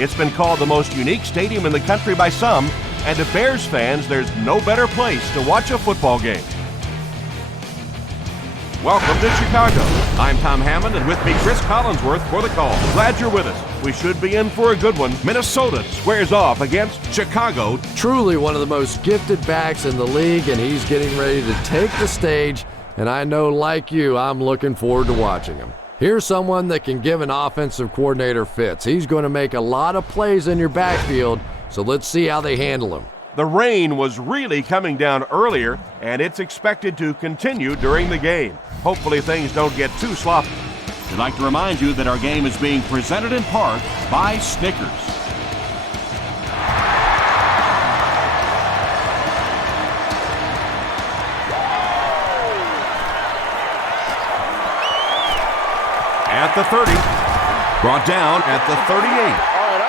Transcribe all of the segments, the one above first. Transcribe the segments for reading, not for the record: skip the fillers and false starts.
It's been called the most unique stadium in the country by some, and to Bears fans, there's no better place to watch a football game. Welcome to Chicago. I'm Tom Hammond, and with me, Chris Collinsworth for the call. Glad you're with us. We should be in for a good one. Minnesota squares off against Chicago. Truly one of the most gifted backs in the league, and he's getting ready to take the stage. And I know, like you, I'm looking forward to watching him. Here's someone that can give an offensive coordinator fits. He's going to make a lot of plays in your backfield, so let's see how they handle him. The rain was really coming down earlier, and it's expected to continue during the game. Hopefully things don't get too sloppy. We'd like to remind you that our game is being presented in part by Snickers. At the 30, brought down at the 38.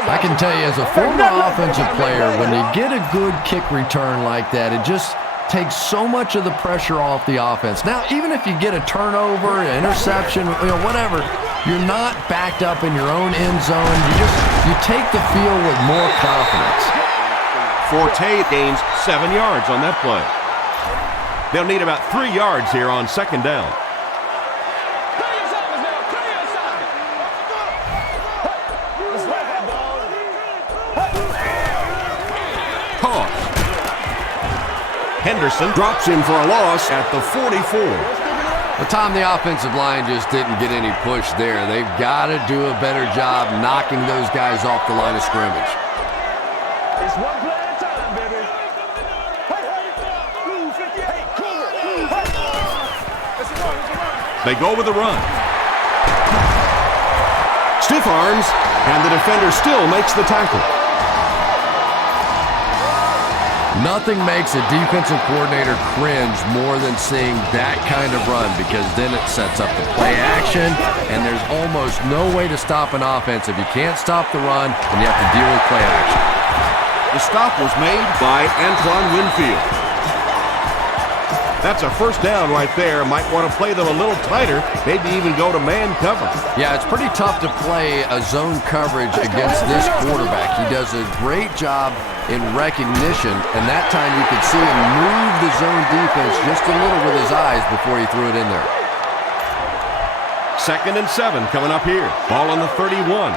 I can tell you, as a former offensive player, when you get a good kick return like that, it just takes so much of the pressure off the offense. Now, even if you get a turnover, an interception, whatever, you're not backed up in your own end zone. You take the field with more confidence. Forte gains 7 yards on that play. They'll need about 3 yards here on second down. Henderson drops him for a loss at the 44. Well, Tom, the offensive line just didn't get any push there. They've got to do a better job knocking those guys off the line of scrimmage. It's one play at a time, baby. They go with the run. Stiff arms, and the defender still makes the tackle. Nothing makes a defensive coordinator cringe more than seeing that kind of run, because then it sets up the play action, and there's almost no way to stop an offense if you can't stop the run and you have to deal with play action. The stop was made by Antoine Winfield. That's a first down right there. Might want to play them a little tighter, maybe even go to man cover. Yeah, it's pretty tough to play a zone coverage against this quarterback. He does a great job in recognition, and that time you could see him move the zone defense just a little with his eyes before he threw it in there. 2nd and 7 coming up here. Ball on the 31.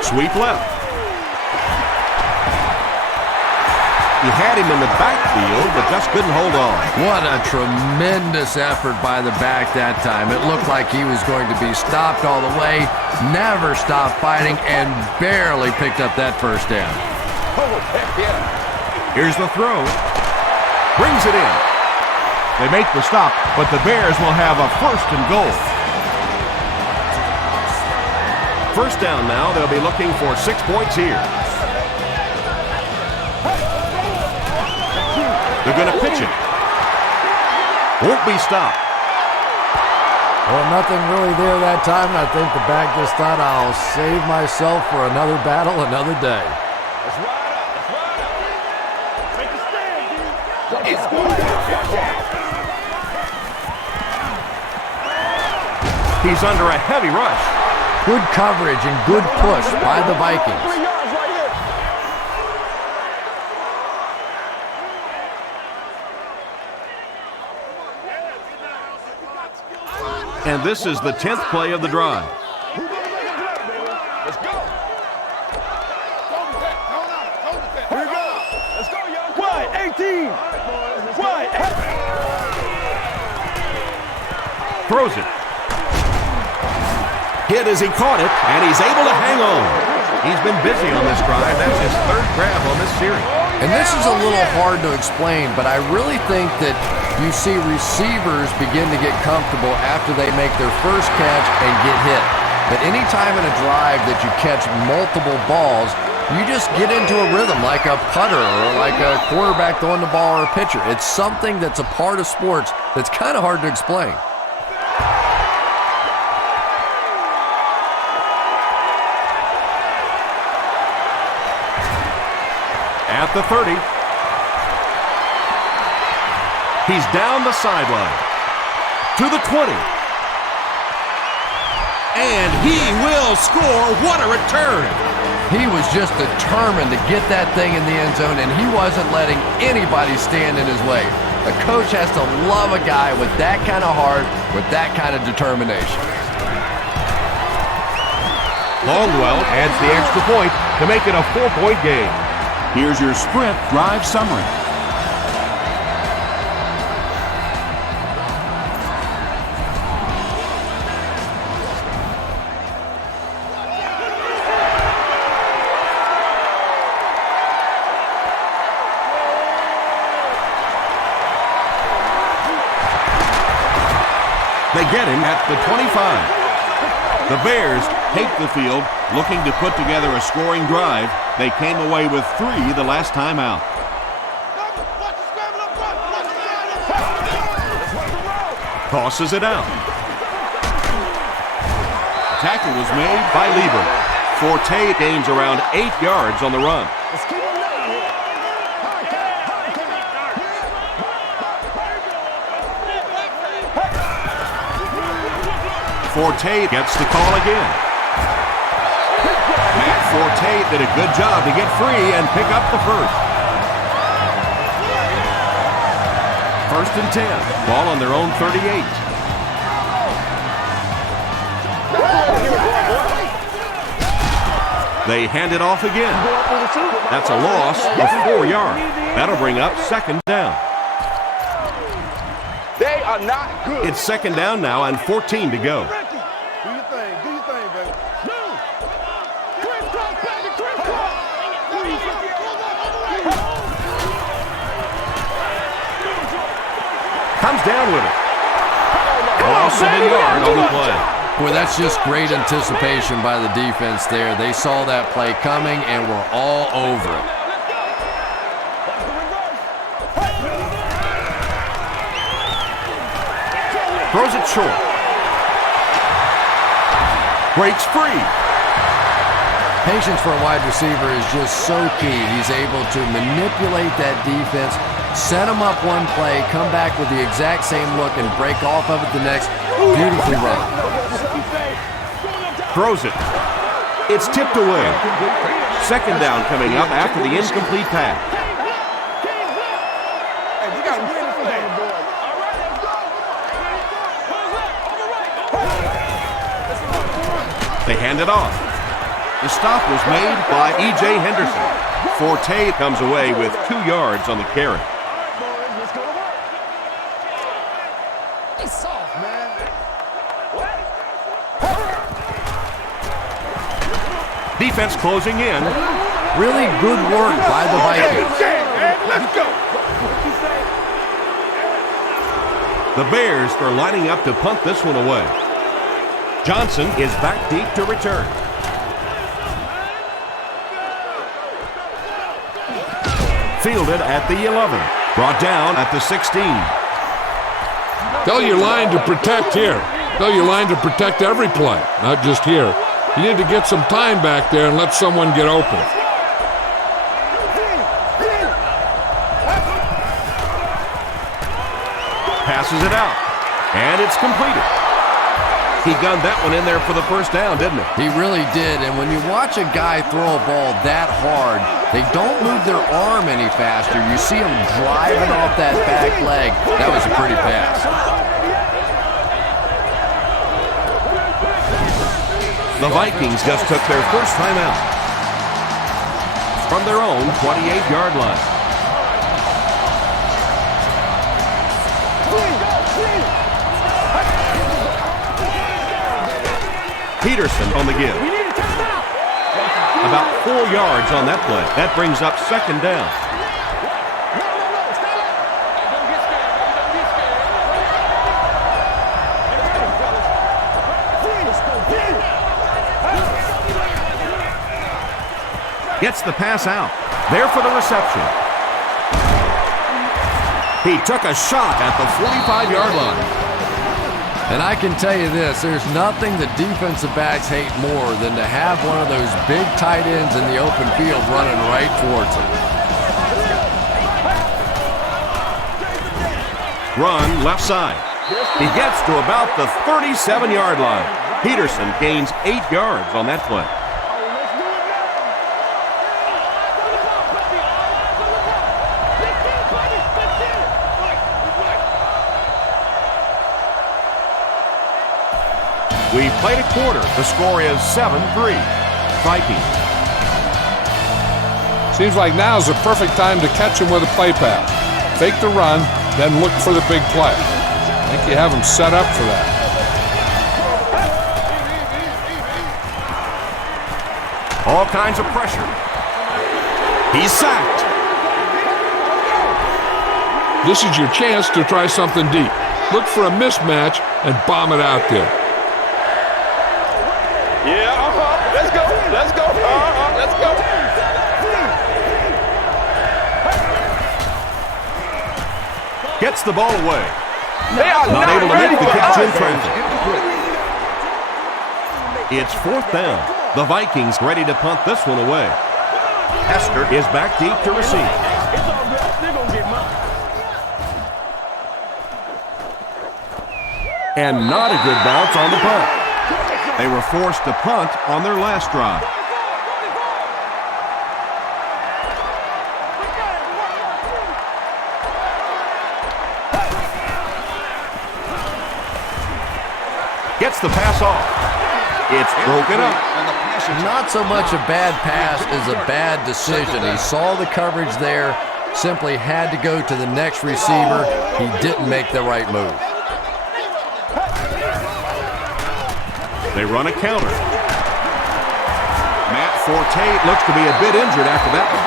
Sweep left. He had him in the backfield, but just couldn't hold on. What a tremendous effort by the back that time. It looked like he was going to be stopped all the way, never stopped fighting, and barely picked up that first down. Oh, heck yeah. Here's the throw. Brings it in. They make the stop, but the Bears will have a 1st and goal. First down now. They'll be looking for 6 points here. They're going to pitch it. Won't be stopped. Well, nothing really there that time, and I think the back just thought, I'll save myself for another battle another day. Let's ride up. Let's ride up. Make a stand, dude. It's good. He's under a heavy rush. Good coverage and good push by the Vikings. 3 yards right here. And this is the 10th play of the drive. Let's go. Here we go. Let's go, young. Wide 18. Wide 18. Throws it. Hit as he caught it, and he's able to hang on. He's been busy on this drive. That's his 3rd grab on this series. And this is a little hard to explain, but I really think that you see receivers begin to get comfortable after they make their first catch and get hit. But any time in a drive that you catch multiple balls, you just get into a rhythm like a putter or like a quarterback throwing the ball or a pitcher. It's something that's a part of sports that's kind of hard to explain. At the 30. He's down the sideline. To the 20. And he will score. What a return. He was just determined to get that thing in the end zone, and he wasn't letting anybody stand in his way. A coach has to love a guy with that kind of heart, with that kind of determination. Longwell adds the extra point to make it a 4-point game. Here's your sprint drive summary. They get him at the 25. The Bears take the field, looking to put together a scoring drive. They came away with 3 the last time out. Tosses it out. Tackle was made by Lieber. Forte gains around 8 yards on the run. Forte gets the call again. Matt Forte did a good job to get free and pick up the first. 1st and 10. Ball on their own 38. They hand it off again. That's a loss of 4 yards. That'll bring up 2nd down. They are not good. It's 2nd down now and 14 to go. Do your thing, baby. Comes down with it. Loss of a yard on the play. Boy, that's just great anticipation by the defense there. They saw that play coming and were all over it. Throws it short. Breaks free. Patience for a wide receiver is just so key. He's able to manipulate that defense, set them up one play, come back with the exact same look, and break off of it the next. Beautifully run. Throws it. It's tipped away. 2nd down coming up after the incomplete pass. They hand it off. The stop was made by E.J. Henderson. Forte comes away with 2 yards on the carry. He's soft, man. Defense closing in. Really good work by the Vikings. Let's go. The Bears are lining up to punt this one away. Johnson is back deep to return. Fielded at the 11. Brought down at the 16. Tell your line to protect here. Tell your line to protect every play, not just here. You need to get some time back there and let someone get open. Passes it out. And it's completed. He gunned that one in there for the first down, didn't he? He really did, and when you watch a guy throw a ball that hard, they don't move their arm any faster. You see him driving off that back leg. That was a pretty pass. The Vikings just took their first time out from their own 28-yard line. Peterson on the give. About 4 yards on that play. That brings up 2nd down. Gets the pass out. There for the reception. He took a shot at the 45-yard line. And I can tell you this, there's nothing the defensive backs hate more than to have one of those big tight ends in the open field running right towards them. Run left side. He gets to about the 37-yard line. Peterson gains 8 yards on that play. We played a quarter. The score is 7-3. Vikings. Seems like now is the perfect time to catch him with a play pass. Fake the run, then look for the big play. I think you have him set up for that. All kinds of pressure. He's sacked. This is your chance to try something deep. Look for a mismatch and bomb it out there. Yeah, let's go, let's go, let's go. Gets the ball away. They are Not able to ready make the for catch in us. traffic. It's 4th down. The Vikings ready to punt this one away. Hester is back deep to receive. It's all good. They're going to get mine. And not a good bounce on the punt. They were forced to punt on their last drive. Gets the pass off. It's broken up. Not so much a bad pass as a bad decision. He saw the coverage there, simply had to go to the next receiver. He didn't make the right move. They run a counter. Matt Forte looks to be a bit injured after that one.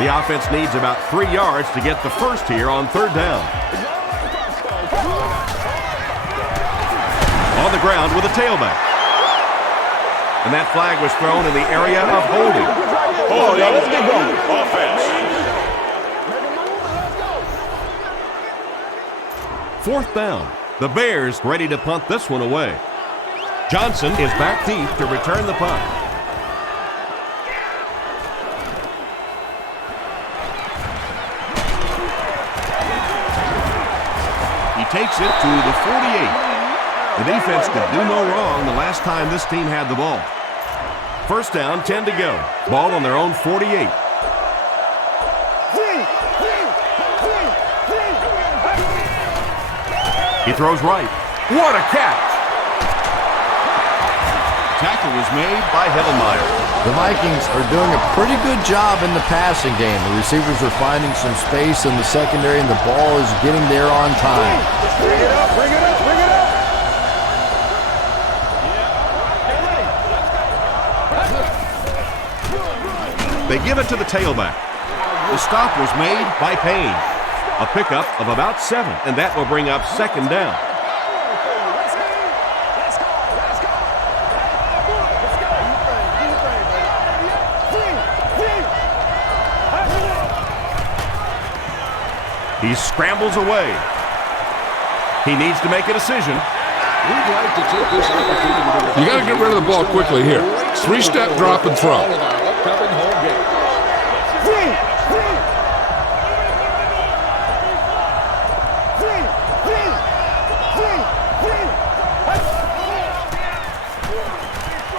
The offense needs about 3 yards to get the first here on 3rd down. On the ground with a tailback. And that flag was thrown in the area of holding. Oh, yeah, let's get going. Offense. 4th down. The Bears ready to punt this one away. Johnson is back deep to return the punt. He takes it to the 48. The defense could do no wrong the last time this team had the ball. 1st down, 10 to go. Ball on their own 48. He throws right. What a catch! Tackle was made by Hillenmeyer. The Vikings are doing a pretty good job in the passing game. The receivers are finding some space in the secondary, and the ball is getting there on time. Bring it up, bring it up, bring it up. They give it to the tailback. The stop was made by Payne. A pickup of about 7, and that will bring up 2nd down. He scrambles away. He needs to make a decision. We'd like to take this opportunity to You got to get rid of the ball quickly here. 3-step drop and throw. upcoming home game.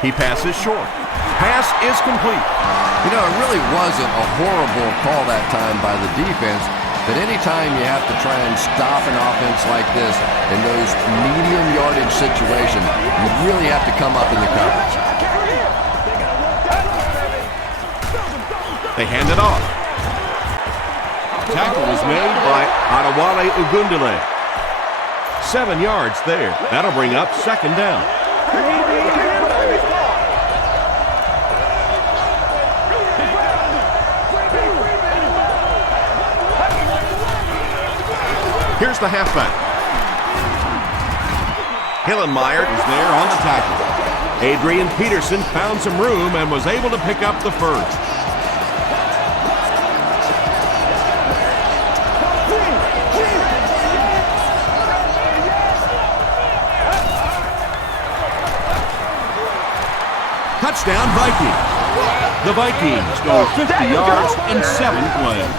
He passes short. Pass is complete. You know, it really wasn't a horrible call that time by the defense, but anytime you have to try and stop an offense like this in those medium yardage situations, you really have to come up in the coverage. They hand it off. Tackle was made by Adewale Ogundele. 7 yards there. That'll bring up 2nd down. Here's the halfback. Hillenmeyer is there on the tackle. Adrian Peterson found some room and was able to pick up the first. Touchdown, Vikings. The Vikings go 50 yards in 7 plays.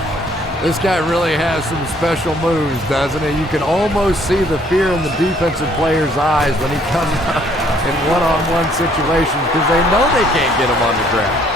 This guy really has some special moves, doesn't he? You can almost see the fear in the defensive player's eyes when he comes up in one-on-one situations because they know they can't get him on the ground.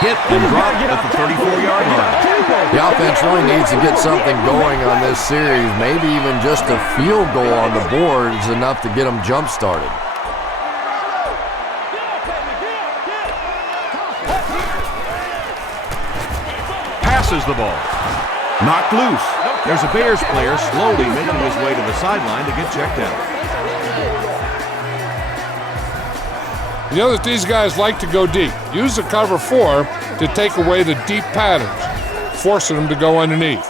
Hit and drop at the 34-yard line. The offense really needs to get something going on this series. Maybe even just a field goal on the board is enough to get them jump-started. Passes the ball. Knocked loose. There's a Bears player slowly making his way to the sideline to get checked out. You know that these guys like to go deep. Use the cover 4 to take away the deep patterns, forcing them to go underneath.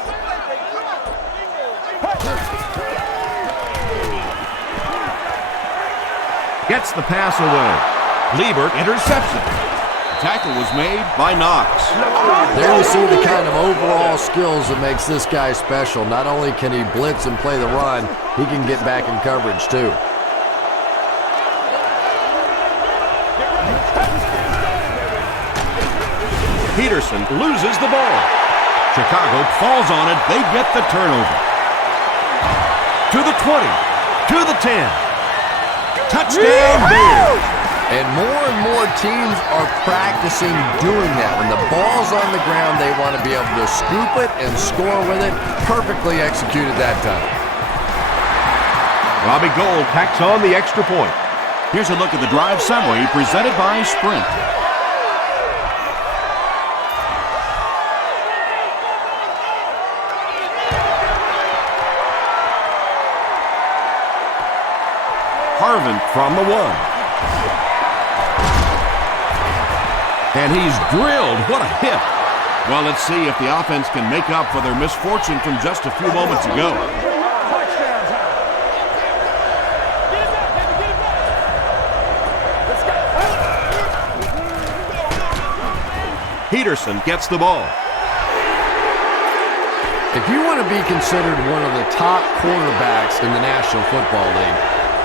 Gets the pass away. Liebert intercepts it. The tackle was made by Knox. There you see the kind of overall skills that makes this guy special. Not only can he blitz and play the run, he can get back in coverage too. Peterson loses the ball. Chicago falls on it. They get the turnover. To the 20. To the 10. Touchdown Bears. And more teams are practicing doing that. When the ball's on the ground, they want to be able to scoop it and score with it. Perfectly executed that time. Robbie Gould tacks on the extra point. Here's a look at the drive summary presented by Sprint. Harvin from the 1. And he's drilled. What a hit. Well, let's see if the offense can make up for their misfortune from just a few moments ago. Peterson gets the ball. If you want to be considered one of the top quarterbacks in the National Football League,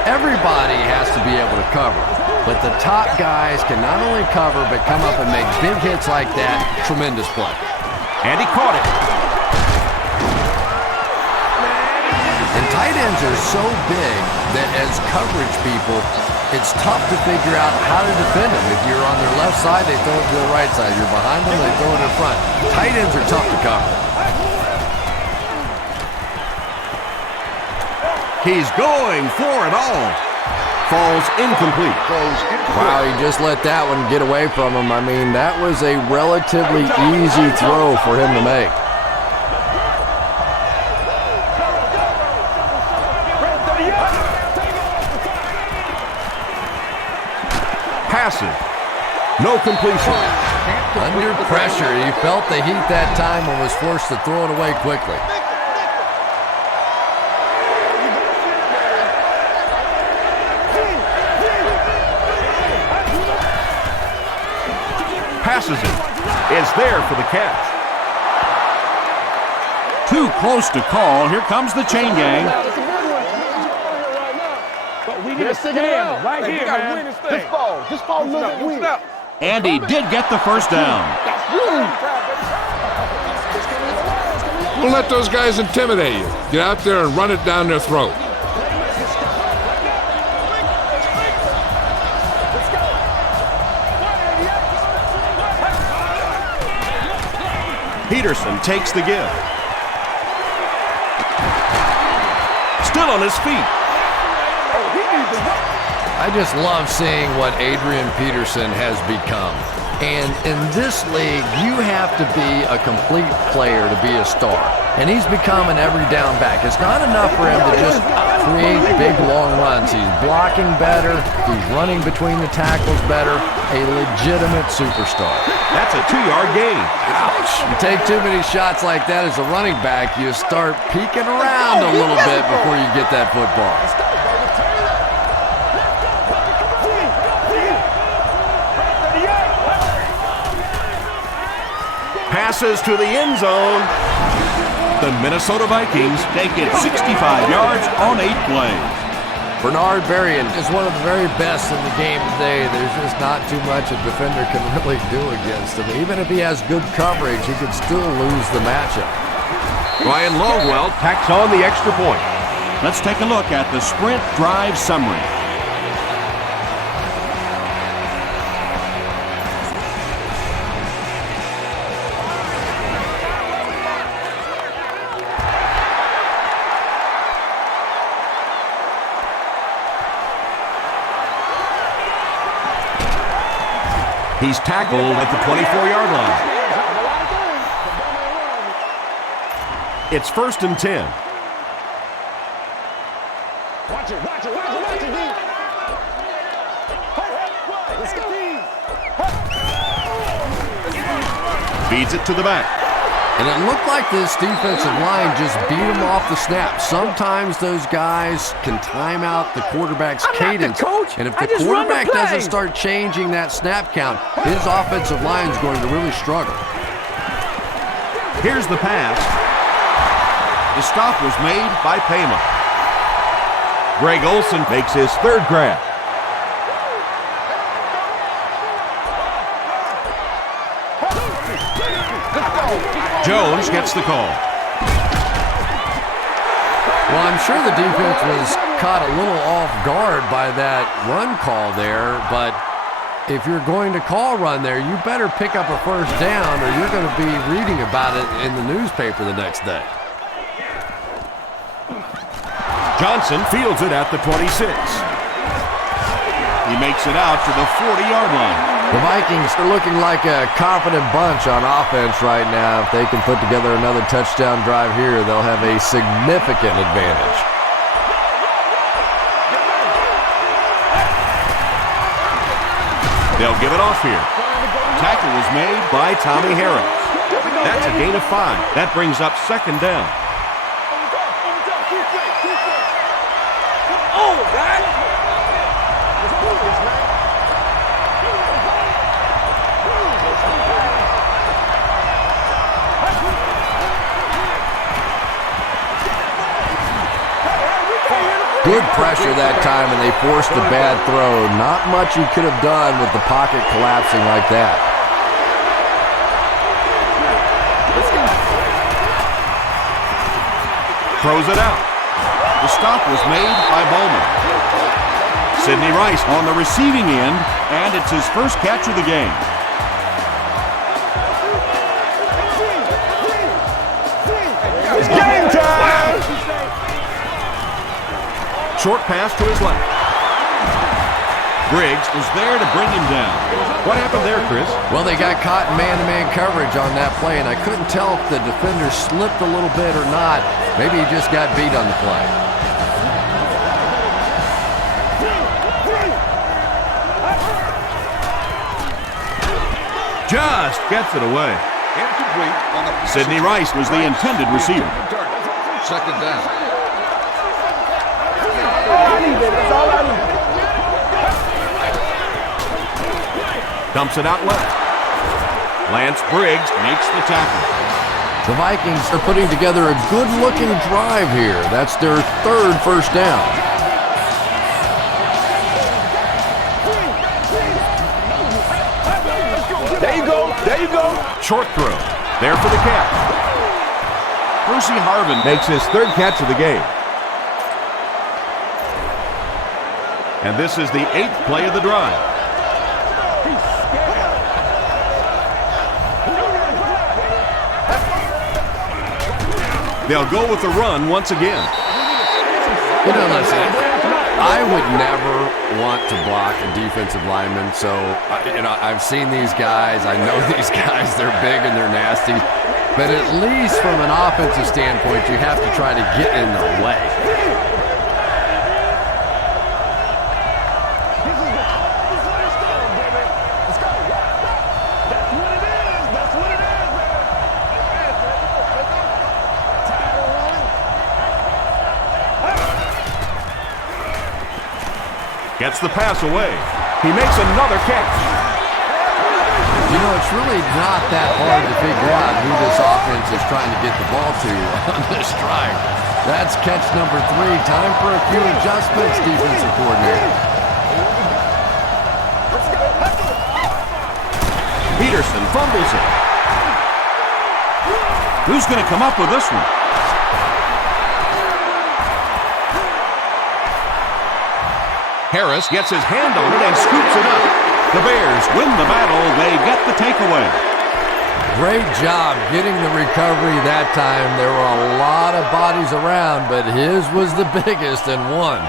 everybody has to be able to cover. But the top guys can not only cover, but come up and make big hits like that. Tremendous play. And he caught it. And tight ends are so big that as coverage people, it's tough to figure out how to defend them. If you're on their left side, they throw it to the right side. You're behind them, they throw it in front. Tight ends are tough to cover. He's going for it all. Falls incomplete. Wow, he just let that one get away from him. I mean, that was a relatively easy throw for him to make. Passing. No completion. Under pressure, he felt the heat that time and was forced to throw it away quickly. Passes it. Is there for the catch. Too close to call. Here comes the chain gang. But we need to stick it out right here, man. Just ball, win. And he did get the first down. Don't let those guys intimidate you. Get out there and run it down their throat. Peterson takes the give. Still on his feet. I just love seeing what Adrian Peterson has become. And in this league, you have to be a complete player to be a star. And he's become an every down back. It's not enough for him to just create big, long runs. He's blocking better. He's running between the tackles better. A legitimate superstar. That's a 2-yard gain. Ouch. You take too many shots like that as a running back, you start peeking around a little bit before you get that football. passes to the end zone. The Minnesota Vikings take it 65 yards on 8 plays. Bernard Berrien is one of the very best in the game today. There's just not too much a defender can really do against him. Even if he has good coverage, he could still lose the matchup. Ryan Longwell tacks on the extra point. Let's take a look at the sprint drive summary. He's tackled at the 24-yard line. It's 1st and 10. Watch it, watch it, watch it, watch it, D. Let's go. Feeds it to the back. And it looked like this defensive line just beat him off the snap. Sometimes those guys can time out the quarterback's cadence. And if the quarterback doesn't start changing that snap count, his offensive line is going to really struggle. Here's the pass. The stop was made by Payma. Greg Olsen makes his 3rd grab. Jones gets the call. Well, I'm sure the defense was caught a little off guard by that run call there, but if you're going to call run there, you better pick up a 1st down or you're going to be reading about it in the newspaper the next day. Johnson fields it at the 26. He makes it out to the 40-yard line. The Vikings are looking like a confident bunch on offense right now. If they can put together another touchdown drive here, they'll have a significant advantage. They'll give it off here. Tackle was made By Tommy Harris. That's a gain of 5. That brings up 2nd down. Good pressure that time, and they forced a bad throw. Not much you could have done with the pocket collapsing like that. Throws it out. The stop was made by Bowman. Sidney Rice On the receiving end, and it's his 1st catch of the game. It's game time! Short pass to his left. Briggs was there to bring him down. What happened there, Chris? Well, they got caught in man-to-man coverage on that play, and I couldn't tell if the defender slipped a little bit or not. Maybe he just got beat on the play. Just gets it away. Incomplete on the Sidney Rice was the intended receiver. 2nd down. That's all I need. Dumps it out left. Lance Briggs makes the tackle. The Vikings are putting together a good-looking drive here. That's their 3rd 1st down. There you go. There you go. Short throw. There for the catch. Percy Harvin makes his 3rd catch of the game. And this is the 8th play of the drive. They'll go with the run once again. You know, listen, I would never want to block a defensive lineman. So, I've seen these guys. I know these guys. They're big and they're nasty. But at least from an offensive standpoint, you have to try to get in their way. Gets the pass away. He makes another catch. You know, it's really not that hard to figure out who this offense is trying to get the ball to on this drive. That's catch number 3. Time for a few adjustments, defensive coordinator. Peterson fumbles it. Who's going to come up with this one? Harris gets his hand on it and scoops it up. The Bears win the battle. They get the takeaway. Great job getting the recovery that time. There were a lot of bodies around, but his was the biggest and won.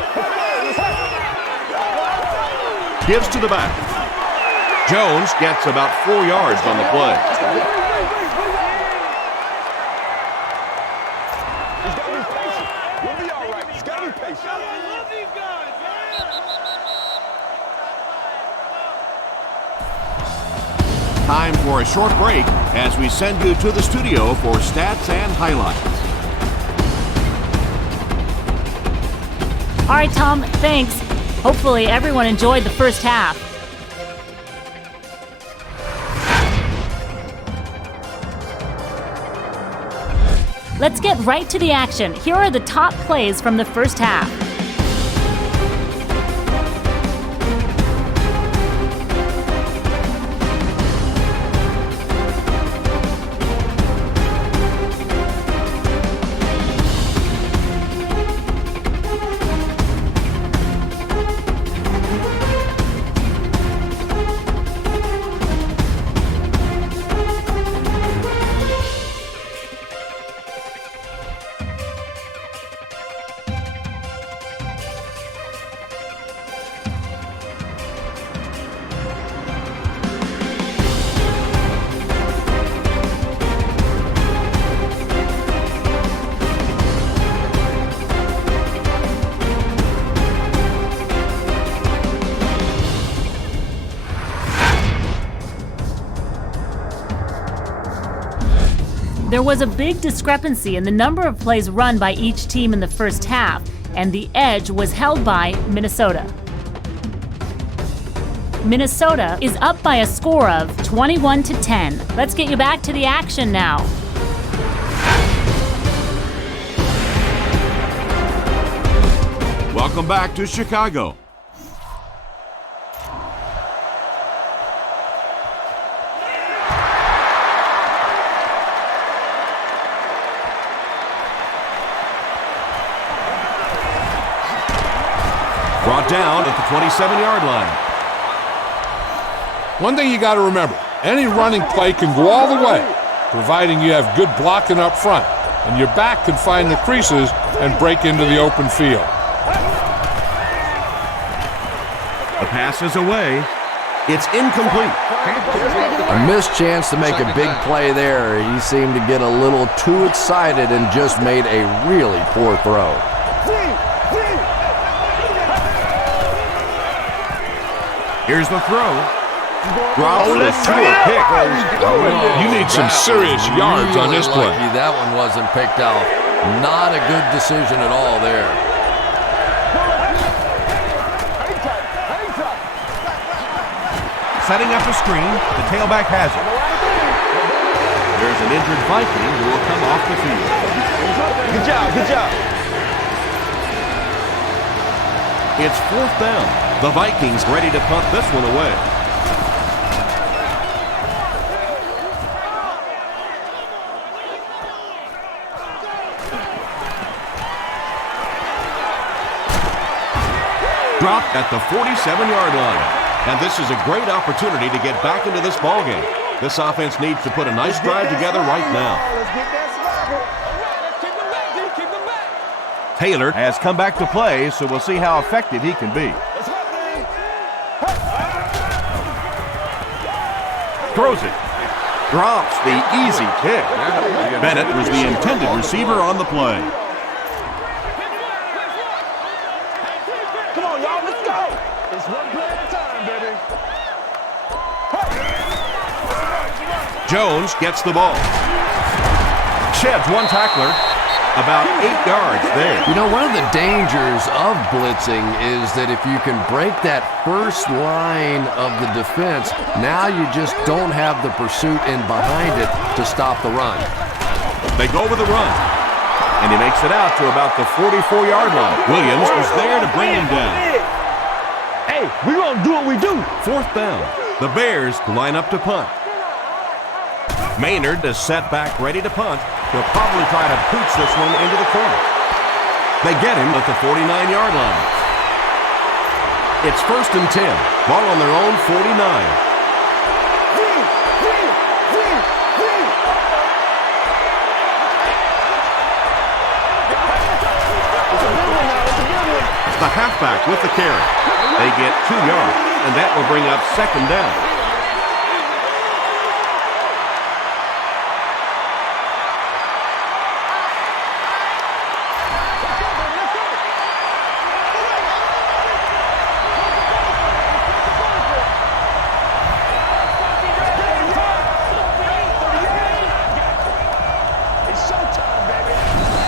Gives to the back. Jones gets about 4 yards on the play. Time for a short break as we send you to the studio for stats and highlights. All right, Tom, thanks. Hopefully everyone enjoyed the first half. Let's get right to the action. Here are the top plays from the first half. There was a big discrepancy in the number of plays run by each team in the first half, and the edge was held by Minnesota. Minnesota is up by a score of 21-10. Let's get you back to the action now. Welcome back to Chicago. Brought down at the 27-yard line. One thing you got to remember, any running play can go all the way, providing you have good blocking up front, and your back can find the creases and break into the open field. The pass is away. It's incomplete. A missed chance to make a big play there. He seemed to get a little too excited and just made a really poor throw. Here's the throw. Drops it to a pick. You need some serious yards on this play. Lucky that one wasn't picked out. Not a good decision at all there. Setting up a screen. The tailback has it. There's an injured Viking who will come off the field. Good job, good job. It's 4th down. The Vikings ready to punt this one away. Dropped at the 47-yard line. And this is a great opportunity to get back into this ballgame. This offense needs to put a nice drive together right now. Let's get that swagger. Keep them back, D. Keep them back. Taylor has come back to play, so we'll see how effective he can be. Throws it. Drops the easy kick. Bennett was the intended receiver on the play. Come on, y'all, let's go. It's one play at a time, baby. Jones gets the ball. Sheds one tackler. About 8 yards there. You know, one of the dangers of blitzing is that if you can break that first line of the defense, now you just don't have the pursuit in behind it to stop the run. They go with the run. And he makes it out to about the 44-yard line. Williams was there to bring him down. Hey, we're going to do what we do. 4th down. The Bears line up to punt. Maynard is set back ready to punt. He'll probably try to pooch this one into the corner. They get him at the 49-yard line. It's 1st and 10. Ball on their own 49. The halfback with the carry. They get 2 yards, and that will bring up 2nd down.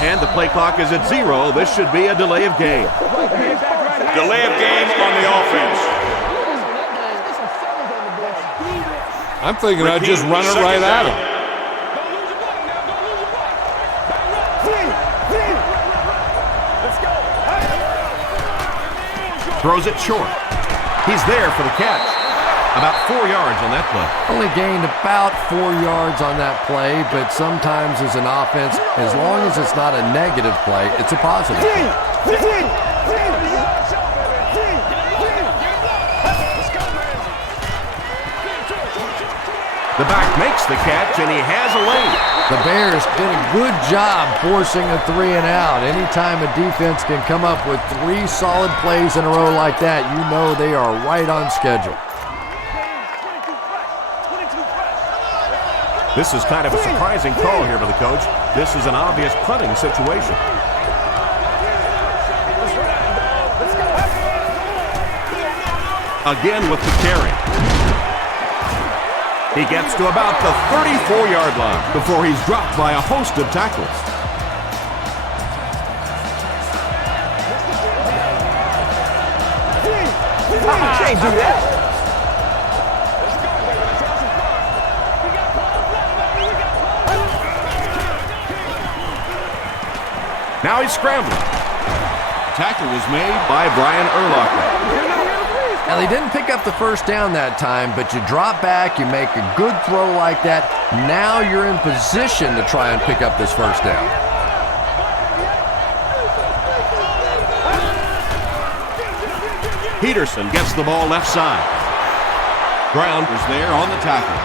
And the play clock is at 0. This should be a delay of game. Delay of game on the offense. I'm thinking I'd just run it right at him. Throws it short. He's there for the catch. About 4 yards on that play. Only gained about 4 yards on that play, but sometimes as an offense, as long as it's not a negative play, it's a positive play. The back makes the catch, and he has a lane. The Bears did a good job forcing a 3 and out. Anytime a defense can come up with 3 solid plays in a row like that, you know they are right on schedule. This is kind of a surprising call here by the coach. This is an obvious punting situation. Again with the carry. He gets to about the 34-yard line before he's dropped by a host of tackles. You can't do that. Now he's scrambling. The tackle was made by Brian Urlacher. Now, they didn't pick up the first down that time, but you drop back, you make a good throw like that. Now you're in position to try and pick up this first down. Peterson gets the ball left side. Brown was there on the tackle.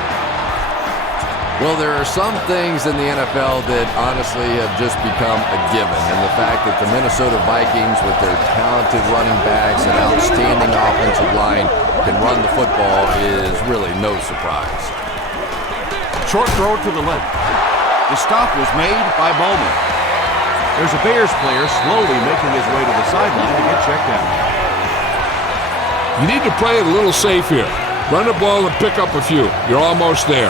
Well, there are some things in the NFL that honestly have just become a given. And the fact that the Minnesota Vikings, with their talented running backs and outstanding offensive line, can run the football is really no surprise. Short throw to the left. The stop was made by Bowman. There's a Bears player slowly making his way to the sideline to get checked out. You need to play it a little safe here. Run the ball and pick up a few. You're almost there.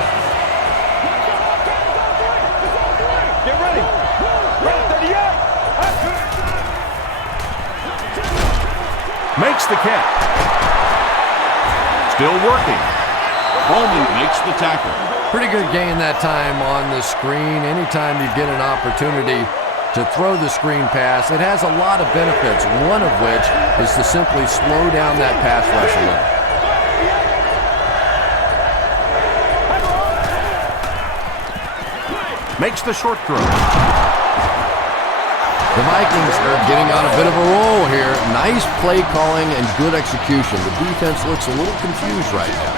Makes the catch. Still working. Bowman makes the tackle. Pretty good gain that time on the screen. Anytime you get an opportunity to throw the screen pass, it has a lot of benefits, one of which is to simply slow down that pass rush a little. Makes the short throw. The Vikings are getting on a bit of a roll here. Nice play calling and good execution. The defense looks a little confused right now.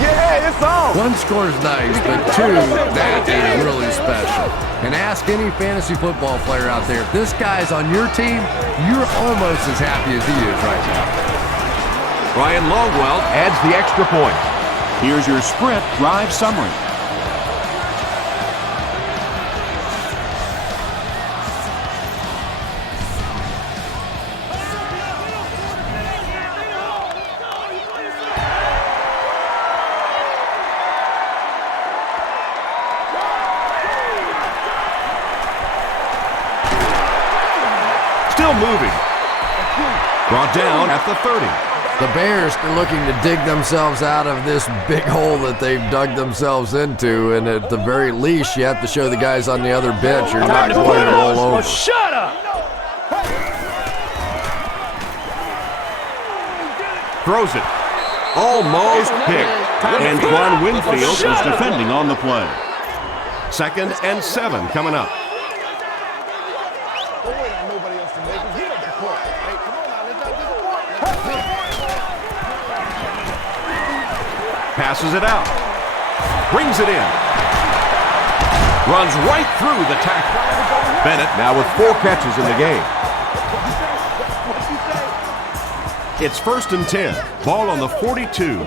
Yeah, it's on. One score is nice, but 2, that is really special. And ask any fantasy football player out there, if this guy's on your team, you're almost as happy as he is right now. Ryan Longwell adds the extra point. Here's your sprint drive summary. moving. Brought down at the 30. The Bears are looking to dig themselves out of this big hole that they've dug themselves into, and at the very least, you have to show the guys on the other bench you're not going to roll over. Shut up! Throws it. Almost picked. Antoine Winfield was defending on the play. 2nd and 7 coming up. Passes it out. Brings it in. Runs right through the tackle. Bennett now with 4 catches in the game. It's 1st and 10. Ball on the 42.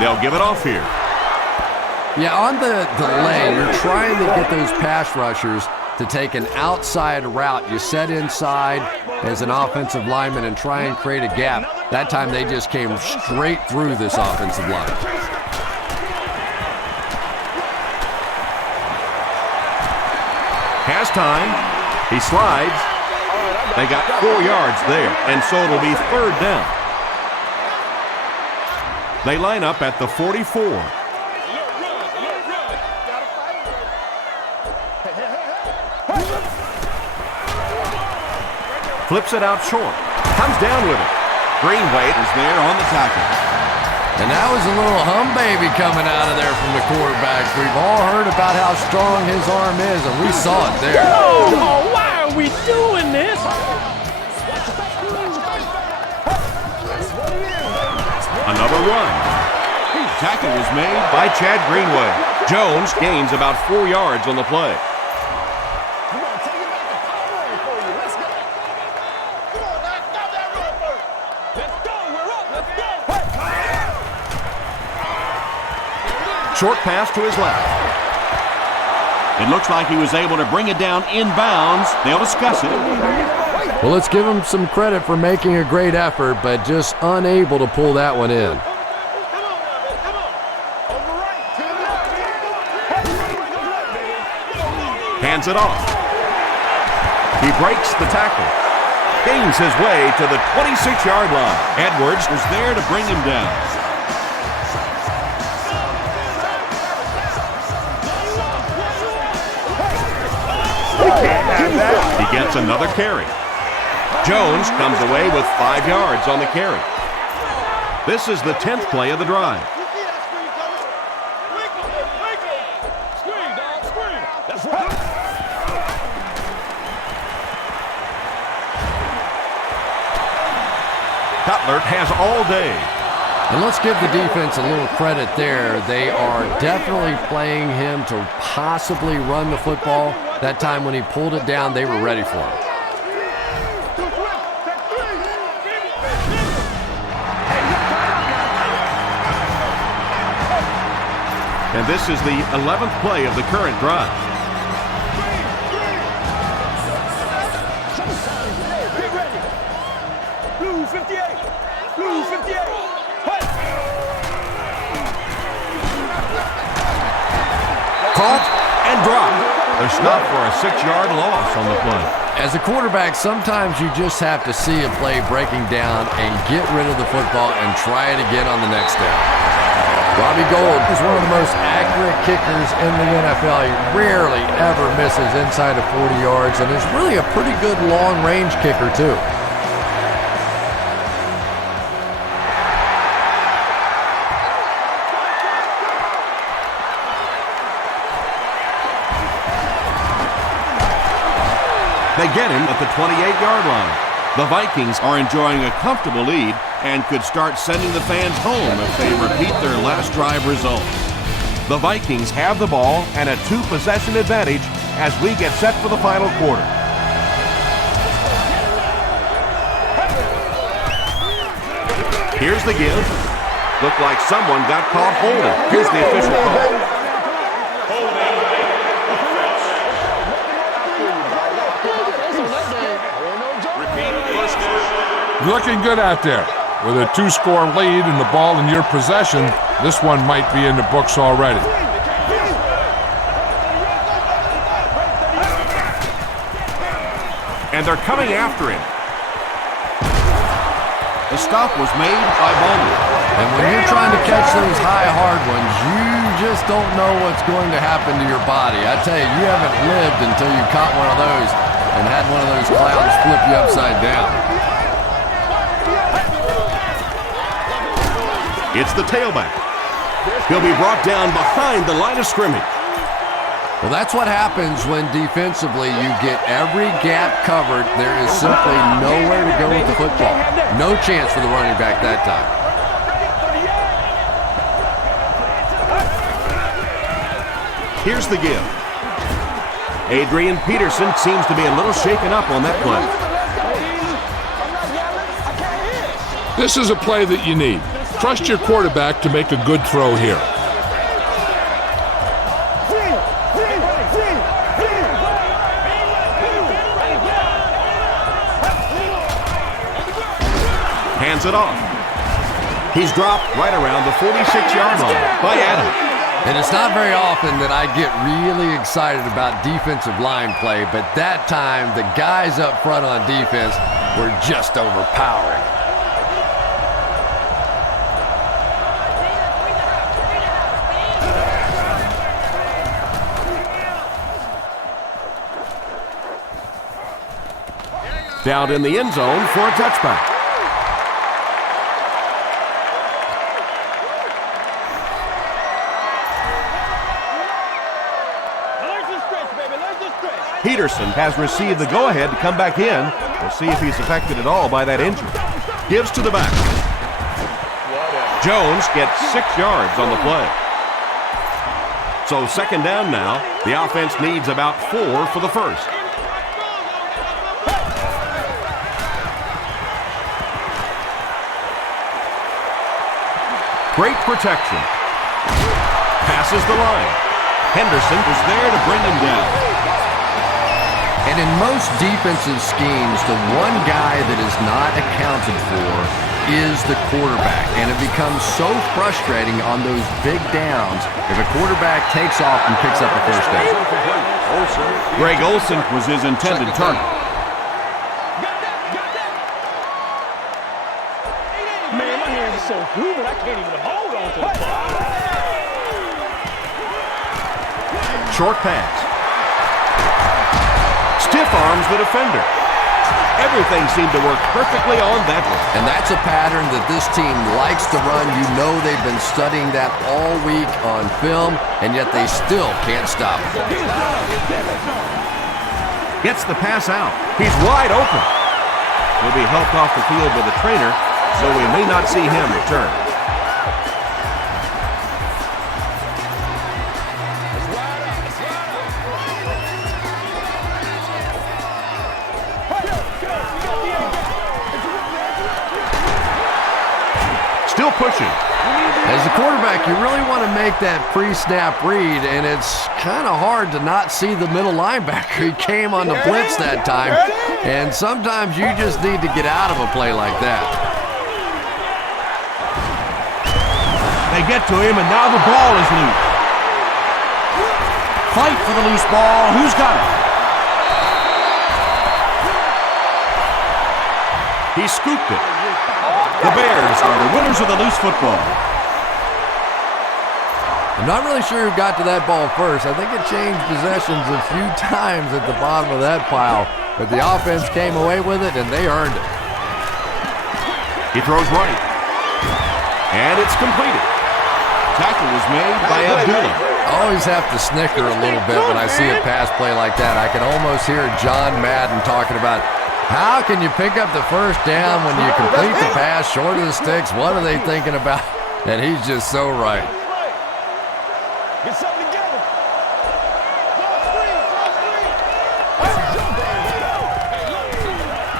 They'll give it off here. Yeah, on the delay, you're trying to get those pass rushers to take an outside route. You set inside as an offensive lineman and try and create a gap. That time they just came straight through this offensive line. Has time. He slides. They got 4 yards there, and so it'll be 3rd down. They line up at the 44. Flips it out short. Comes down with it. Greenway is there on the tackle. And that was a little hum baby coming out of there from the quarterback. We've all heard about how strong his arm is, and we saw it there. Oh, why are we doing this? Another run. Tackle was made by Chad Greenway. Jones gains about 4 yards on the play. Short pass to his left. It looks like he was able to bring it down inbounds. They'll discuss it. Well, let's give him some credit for making a great effort, but just unable to pull that one in. Hands it off. He breaks the tackle. Gains his way to the 26-yard line. Edwards was there to bring him down. He gets another carry. Jones comes away with 5 yards on the carry. This is the 10th play of the drive. Cutler has all day. And let's give the defense a little credit there. They are definitely playing him to possibly run the football. That time when he pulled it down, they were ready for him. And this is the 11th play of the current drive. Blue 58. Blue 58. Caught and dropped. They're stopped for a 6-yard loss on the play. As a quarterback, sometimes you just have to see a play breaking down and get rid of the football and try it again on the next down. Robbie Gould is one of the most accurate kickers in the NFL. He rarely ever misses inside of 40 yards, and is really a pretty good long-range kicker, too. They get him at the 28-yard line. The Vikings are enjoying a comfortable lead and could start sending the fans home if they repeat their last drive result. The Vikings have the ball and a 2-possession advantage as we get set for the final quarter. Here's the give. Looked like someone got caught holding. Here's the official call. Looking good out there. With a 2-score lead and the ball in your possession, this one might be in the books already. And they're coming after him. The stop was made by Bowman. And when you're trying to catch those high, hard ones, you just don't know what's going to happen to your body. I tell you, you haven't lived until you caught one of those and had one of those clouds flip you upside down. It's the tailback. He'll be brought down behind the line of scrimmage. Well, that's what happens when defensively you get every gap covered. There is simply nowhere to go with the football. No chance for the running back that time. Here's the give. Adrian Peterson seems to be a little shaken up on that play. This is a play that you need. Trust your quarterback to make a good throw here. Hands it off. He's dropped right around the 46-yard line by Adams. And it's not very often that I get really excited about defensive line play, but that time the guys up front on defense were just overpowering. Down in the end zone for a touchback. Peterson has received the go-ahead to come back in. We'll see if he's affected at all by that injury. Gives to the back. Jones gets 6 yards on the play. So second down now. The offense needs about 4 for the first. Great protection. Passes the line. Henderson was there to bring him down. And in most defensive schemes, the one guy that is not accounted for is the quarterback. And it becomes so frustrating on those big downs if a quarterback takes off and picks up a first down. Greg Olsen was his intended target. Man, my hands are so moving, I can't even hold on to the ball. Short pass. Stiff arms the defender. Everything seemed to work perfectly on that one. And that's a pattern that this team likes to run. You know they've been studying that all week on film, and yet they still can't stop it. Gets the pass out. He's wide open. He'll be helped off the field with a trainer, so we may not see him return. Still pushing. As a quarterback, you really want to make that pre-snap read, and it's kind of hard to not see the middle linebacker. He came on the blitz that time, and sometimes you just need to get out of a play like that. They get to him, and now the ball is loose. Fight for the loose ball. Who's got it? He scooped it. The Bears are the winners of the loose football. I'm not really sure who got to that ball first. I think it changed possessions a few times at the bottom of that pile, but the offense came away with it, and they earned it. He throws right. And it's completed. Tackle was made by Abdullah. I always have to snicker a little bit when I see a pass play like that. I can almost hear John Madden talking about how can you pick up the first down when you complete the pass short of the sticks? What are they thinking about? And he's just so right. Get something together.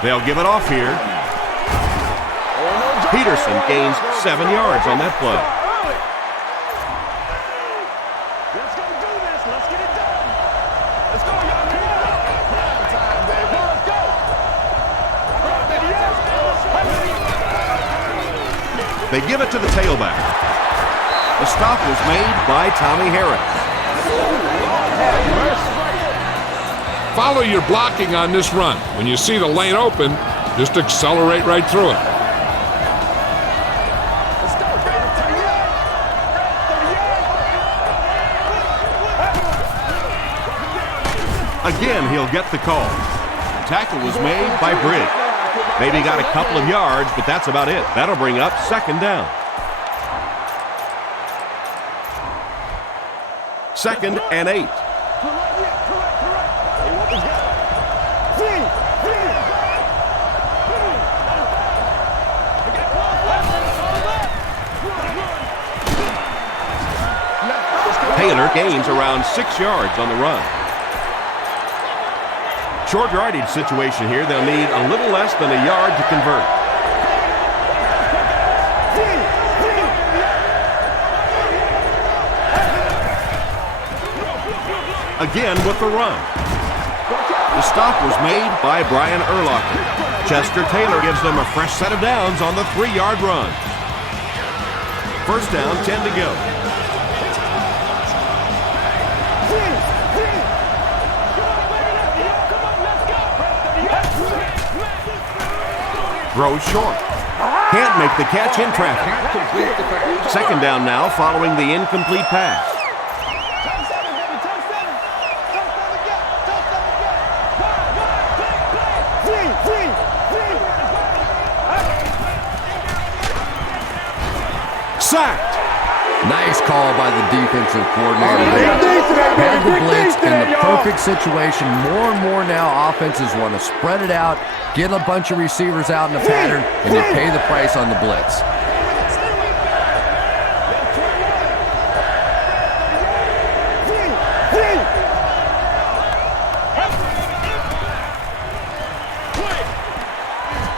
They'll give it off here. Peterson gains 7 yards on that play. Let's go do this. Let's get it done. Let's go, y'all. Come on. Time, baby. Let's go. They give it to the tailback. The stop was made by Tommy Harris. Follow your blocking on this run. When you see the lane open, just accelerate right through it. Again, he'll get the call. Tackle was made by Briggs. Maybe got a couple of yards, but that's about it. That'll bring up second down. Second and 8. Taylor gains around 6 yards on the run. Short yardage situation here. They'll need a little less than a yard to convert. Again with the run. The stop was made by Brian Urlacher. Chester Taylor gives them a fresh set of downs on the 3-yard run. First down, 10 to go. Throws short. Can't make the catch in traffic. Second down now following the incomplete pass. Sacked. Nice call by the defensive coordinator there. Had the blitz in the perfect situation. More and more now offenses want to spread it out, get a bunch of receivers out in the pattern, and you pay the price on the blitz.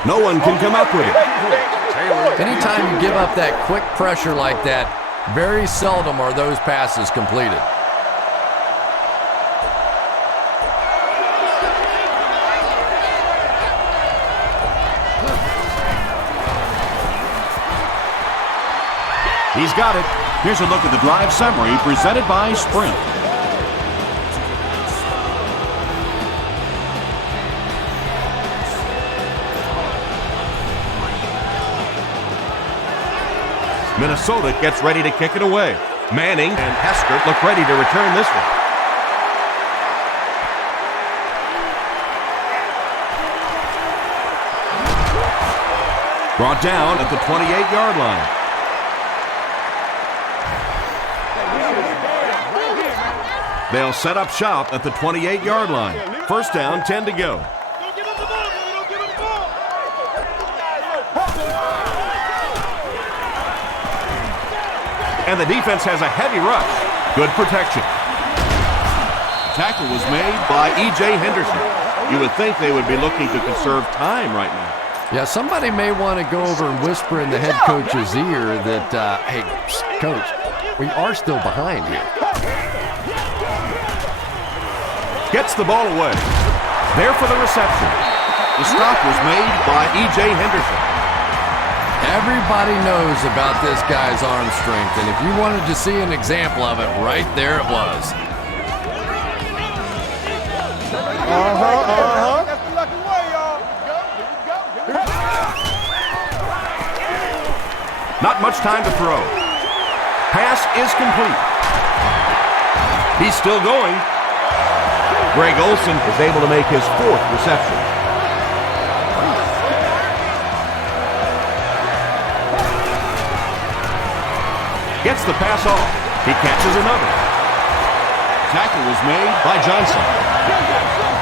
No one can come up with it. Anytime you give up that quick pressure like that, very seldom are those passes completed. He's got it. Here's a look at the drive summary presented by Sprint. Minnesota gets ready to kick it away. Manning and Heskert look ready to return this one. Brought down at the 28-yard line. They'll set up shop at the 28-yard line. First down, 10 to go. And the defense has a heavy rush. Good protection. Tackle was made by E.J. Henderson. You would think they would be looking to conserve time right now. Yeah, somebody may want to go over and whisper in the head coach's ear that, hey, coach, we are still behind here. Gets the ball away. There for the reception. The stop was made by E.J. Henderson. Everybody knows about this guy's arm strength, and if you wanted to see an example of it, right there it was. That's the lucky way, y'all. Not much time to throw. Pass is complete. He's still going. Greg Olsen is able to make his 4th reception. Gets the pass off. He catches another. Tackle was made by Johnson.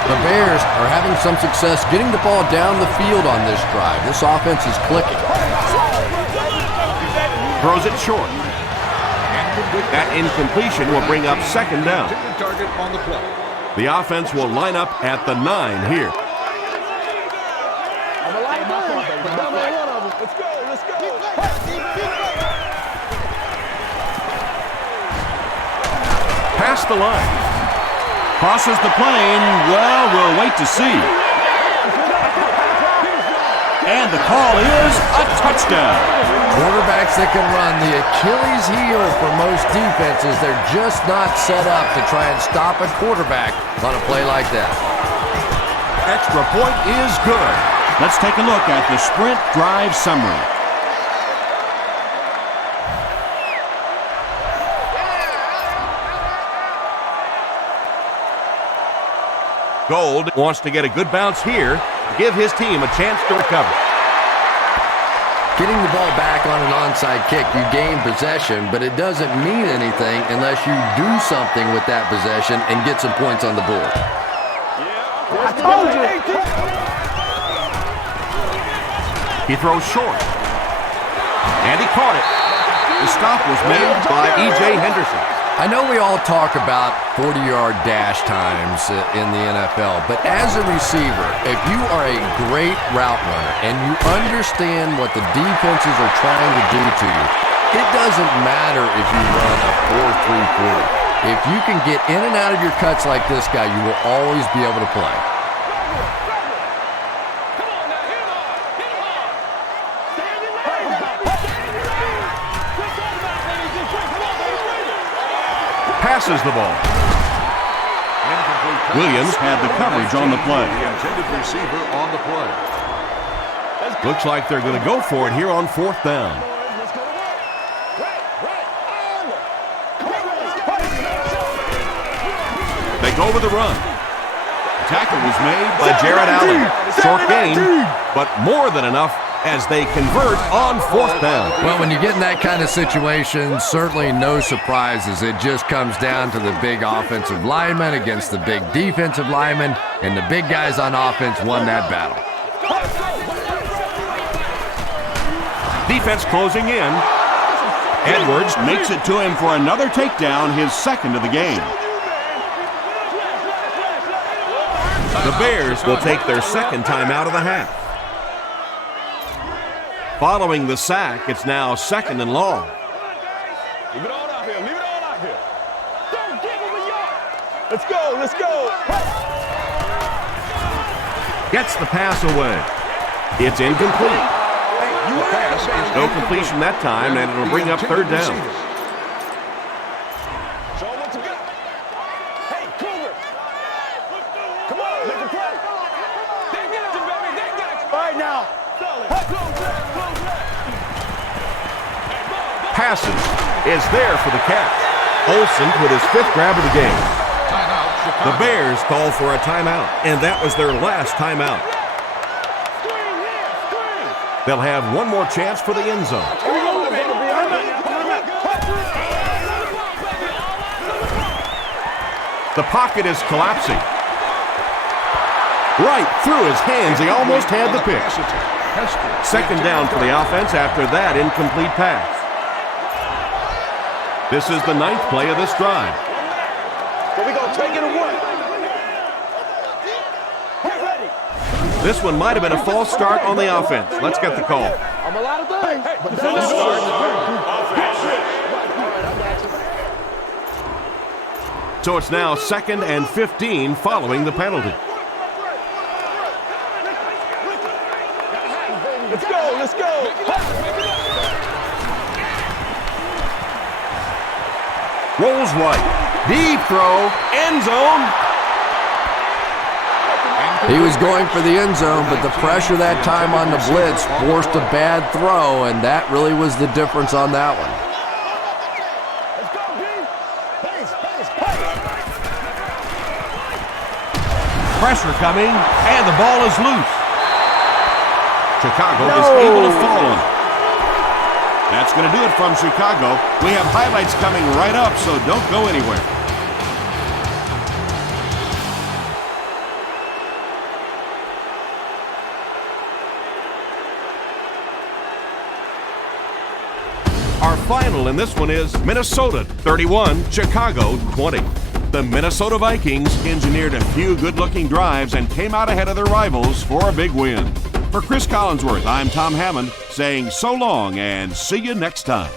The Bears are having some success getting the ball down the field on this drive. This offense is clicking. Throws it short. That incompletion will bring up second down. Target on the play. The offense will line up at the 9 here. Let's go. Past the line. Crosses the plane. Well, we'll wait to see. And the call is a touchdown. Quarterbacks that can run, the Achilles heel for most defenses. They're just not set up to try and stop a quarterback on a play like that. extra point is good. Let's take a look at the sprint drive summary. Gold wants to get a good bounce here to give his team a chance to recover. Getting the ball back on an onside kick, you gain possession, but it doesn't mean anything unless you do something with that possession and get some points on the board. I told you. He throws short. And he caught it. The stop was made by E.J. Henderson. I know we all talk about 40-yard dash times in the NFL, but as a receiver, if you are a great route runner and you understand what the defenses are trying to do to you, it doesn't matter if you run a 4.3 40. If you can get in and out of your cuts like this guy, you will always be able to play. Passes the ball. Williams had the coverage on the play. The intended receiver on the play. Looks like they're going to go for it here on 4th down. They go with the run. Tackle was made by Jared Allen. Short gain, but more than enough as they convert on 4th down. Well, when you get in that kind of situation, certainly no surprises. It just comes down to the big offensive lineman against the big defensive lineman, and the big guys on offense won that battle. Defense closing in. Edwards makes it to him for another takedown, his second of the game. The Bears will take their second time out of the half. Following the sack, it's now 2nd and long. Leave it all out here. Leave it all out here. Don't give him a yard. Let's go. Let's go. Gets the pass away. It's incomplete. No completion that time, and it'll bring up 3rd down. Show him what to do. Hey, Cougar. Come on, make a play. They got you, baby. They got you. All right, now. Passes is there for the catch. Olsen with his 5th grab of the game. The Bears call for a timeout, and that was their last timeout. They'll have one more chance for the end zone. The pocket is collapsing. Right through his hands, he almost had the pick. 2nd down for the offense after that incomplete pass. This is the 9th play of this drive. Here we go, take it away. This one might have been a false start on the offense. Let's get the call. I'm a lot of things. So it's now 2nd and 15 following the penalty. Let's go, let's go. Rolls right. Deep throw. End zone. He was going for the end zone, but the pressure that time on the blitz forced a bad throw, and that really was the difference on that one. Let's go, D. Pace. Pressure coming, and the ball is loose. Chicago is able to fall on it. That's going to do it from Chicago. We have highlights coming right up, so don't go anywhere. Our final in this one is Minnesota 31, Chicago 20. The Minnesota Vikings engineered a few good-looking drives and came out ahead of their rivals for a big win. For Chris Collinsworth, I'm Tom Hammond saying so long and see you next time.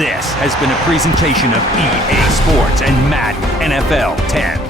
This has been a presentation of EA Sports and Madden NFL 10.